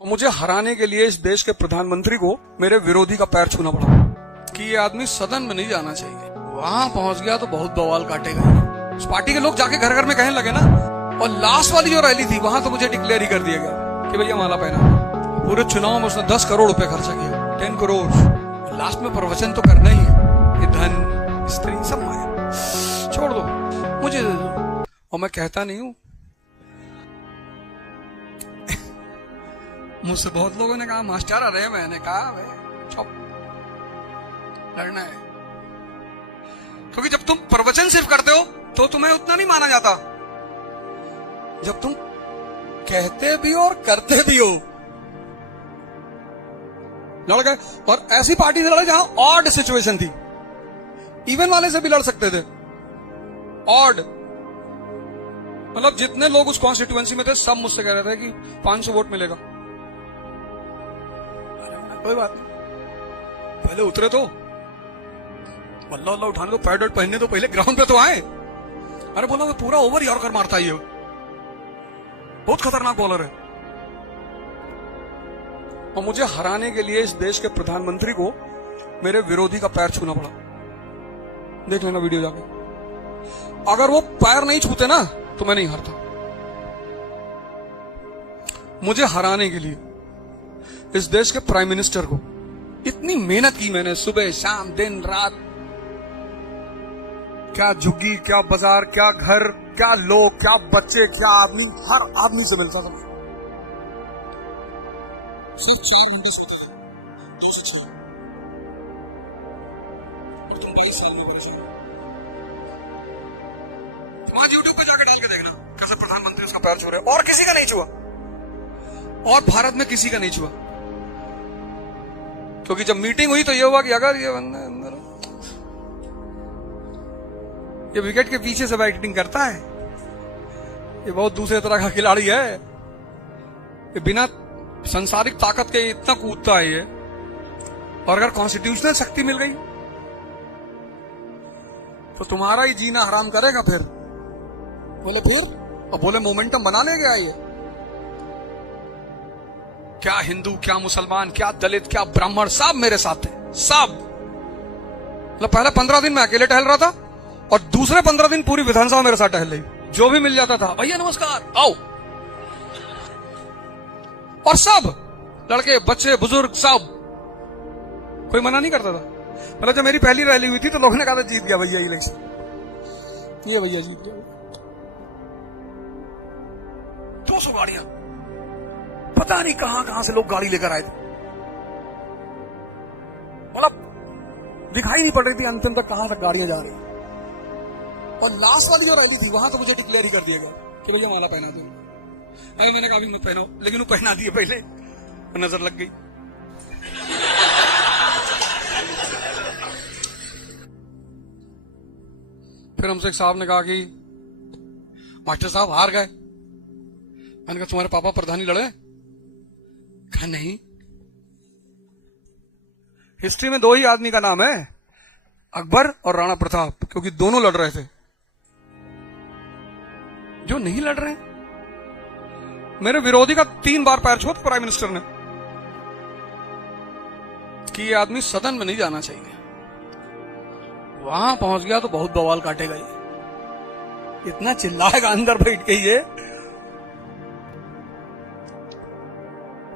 और मुझे हराने के लिए इस देश के प्रधानमंत्री को मेरे विरोधी का पैर छूना पड़ा कि ये आदमी सदन में नहीं जाना चाहिए। वहां पहुंच गया तो बहुत बवाल काटेगा। उस पार्टी के लोग जाके घर घर में कहने लगे ना। और लास्ट वाली जो रैली थी वहां तो मुझे डिक्लेयर ही कर दिया गया कि भैया माला पहना। पूरे चुनाव में उसने 10 करोड़ रुपए खर्चा किया, 10 करोड़। लास्ट में प्रवचन तो करना ही है। ये धन स्त्री सब माया, छोड़ दो, मुझे दे दो। और मैं कहता नहीं हूं, मुझसे बहुत लोगों ने कहा मास्टर अरे, मैंने कहा चुप, लड़ना है। क्योंकि जब तुम प्रवचन सिर्फ करते हो तो तुम्हें उतना नहीं माना जाता। जब तुम कहते भी हो और करते भी हो। लड़ गए, और ऐसी पार्टी से लड़े जहां ऑड सिचुएशन थी। इवन वाले से भी लड़ सकते थे। ऑड मतलब जितने लोग उस कॉन्स्टिट्यूएंसी में थे सब मुझसे कह रहे थे कि 500 वोट मिलेगा। कोई बात नहीं, पहले उतरे तो अल्लाह अल्लाह उठाने तो, पैड पहनने तो पहले ग्राउंड पे तो आए। अरे बोला वो पूरा ओवर यॉर्कर मारता है, ये बहुत खतरनाक बॉलर है। और मुझे हराने के लिए इस देश के प्रधानमंत्री को मेरे विरोधी का पैर छूना पड़ा। देख लेना वीडियो जाके। अगर वो पैर नहीं छूते ना तो मैं नहीं हारता। मुझे हराने के लिए इस देश के प्राइम मिनिस्टर को इतनी मेहनत की मैंने, सुबह शाम दिन रात। क्या झुग्गी, क्या बाजार, क्या घर, क्या लोग, क्या बच्चे, क्या आदमी, हर आदमी से मिलता था। सिर्फ 4 घंटे सोते हैं, 2 से 6। और तुम 22 साल में परेशान। तुम आज यूट्यूब पर जाकर डाल के देखना कैसे प्रधानमंत्री उसका पैर छू रहे, और किसी का नहीं छुआ। और भारत में किसी का नहीं छुआ। क्योंकि जब मीटिंग हुई तो ये हुआ कि अगर ये बंदा अंदर, ये विकेट के पीछे से बैटिंग करता है, ये बहुत दूसरे तरह का खिलाड़ी है, ये बिना संसारिक ताकत के इतना कूदता है ये। और अगर कॉन्स्टिट्यूशनल शक्ति मिल गई तो तुम्हारा ही जीना हराम करेगा। फिर बोले फिर, और बोले मोमेंटम बना ले गया ये। क्या हिंदू, क्या मुसलमान, क्या दलित, क्या ब्राह्मण, सब मेरे साथ थे, सब। मतलब पहले 15 दिन मैं अकेले टहल रहा था और दूसरे 15 दिन पूरी विधानसभा मेरे साथ टहल रही। जो भी मिल जाता था, भैया नमस्कार, आओ। और सब लड़के, बच्चे, बुजुर्ग, सब, कोई मना नहीं करता था। मतलब जब मेरी पहली रैली हुई थी तो लोगों ने कहा था जीत गया भैया इलेक्शन, ये भैया जीत गया। 200 गाड़ियां, पता नहीं कहां कहां से लोग गाड़ी लेकर आए थे। मतलब दिखाई नहीं पड़ रही थी अंतिम तक कहां तक गाड़ियां जा रही। और लास्ट वाली जो रैली थी वहां तो मुझे डिक्लेयर ही कर दिया गया कि भैया माला पहना दो। अरे मैंने कहा मत पहनाओ, लेकिन वो पहना दिए पहले, नजर लग गई। फिर हमसे एक साहब ने कहा कि मास्टर साहब हार गए। मैंने कहा तुम्हारे पापा प्रधानी लड़े? कहा नहीं। हिस्ट्री में 2 ही आदमी का नाम है, अकबर और राणा प्रताप, क्योंकि दोनों लड़ रहे थे। जो नहीं लड़ रहे, मेरे विरोधी का 3 बार पैर छुआ प्राइम मिनिस्टर ने कि ये आदमी सदन में नहीं जाना चाहिए। वहां पहुंच गया तो बहुत बवाल काटेगा ये, इतना चिल्लाएगा अंदर बैठ के ये।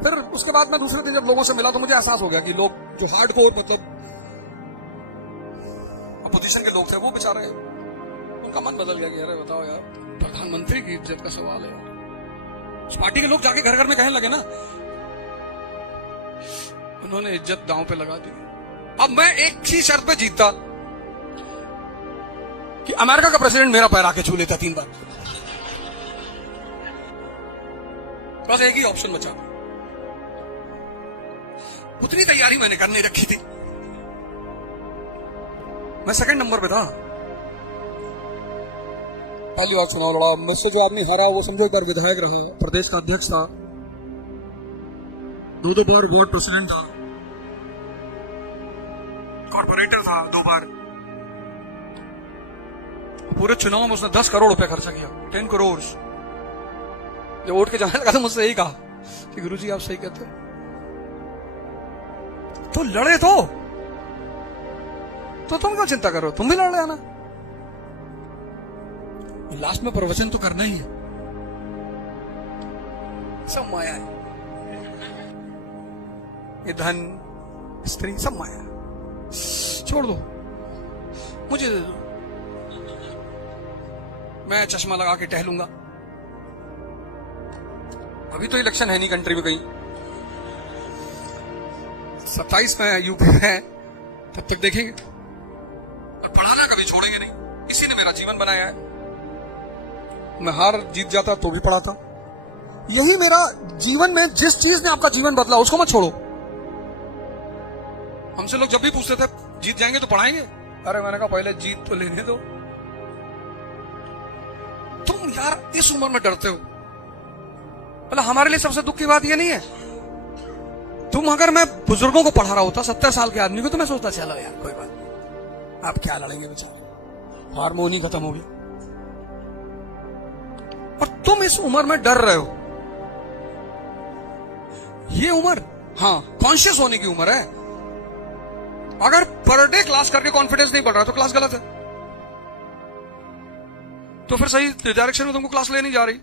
फिर उसके बाद मैं दूसरे दिन जब लोगों से मिला तो मुझे एहसास हो गया कि लोग जो हार्डकोर मतलब अपोजिशन के लोग थे वो बेचारे, उनका मन बदल गया कि अरे बताओ यार, प्रधानमंत्री की इज्जत का सवाल है। उस पार्टी के लोग जाके घर घर में कहने लगे ना। उन्होंने इज्जत दांव पे लगा दी। अब मैं एक ही शर्त पे जीतता कि अमेरिका का प्रेसिडेंट मेरा पैर आके छू लेता 3 बार। बस एक ही ऑप्शन बचा। उतनी तैयारी मैंने करने रखी थी। मैं 2nd नंबर पे था। पहली बार चुनाव लड़ा, मुझसे जो आदमी हारा वो समझो एक बार विधायक रहा, प्रदेश का अध्यक्ष था, 2 बार वार्ड प्रेसिडेंट था, कॉर्पोरेटर था 2 बार। पूरे चुनाव में उसने 10 करोड़ रुपए खर्चा किया, 10 करोड़। जब वोट के जाने लगा तो मुझसे यही कहा कि गुरुजी आप सही कहते हो, तो लड़े तो तुम क्यों चिंता करो, तुम भी लड़ लेना। लास्ट में प्रवचन तो करना ही है, सब माया है, ये धन स्त्री सब माया, छोड़ दो, मुझे दे दो, मैं चश्मा लगा के टहलूंगा। अभी तो इलेक्शन है नहीं कंट्री में कहीं, 27 में यूपी में है, तब तक देखेंगे। और पढ़ाना कभी छोड़ेंगे नहीं, इसी ने मेरा जीवन बनाया है। मैं हार जीत जाता तो भी पढ़ाता, यही मेरा जीवन में जिस चीज ने आपका जीवन बदला उसको मत छोड़ो। हमसे लोग जब भी पूछते थे जीत जाएंगे तो पढ़ाएंगे, अरे मैंने कहा पहले जीत तो लेने दो। तुम यार इस उम्र में डरते हो, मतलब हमारे लिए सबसे दुख की बात यह नहीं है। तुम अगर मैं बुजुर्गों को पढ़ा रहा होता 70 साल के आदमी को, तो मैं सोचता चलो यार कोई बात नहीं, आप क्या लड़ेंगे बेचारे, हारमोन ही खत्म हो गया। और तुम इस उम्र में डर रहे हो, ये उम्र हाँ कॉन्शियस होने की उम्र है। अगर पर डे क्लास करके कॉन्फिडेंस नहीं बढ़ रहा तो क्लास गलत है, तो फिर सही डायरेक्शन में तुमको क्लास लेनी जा रही।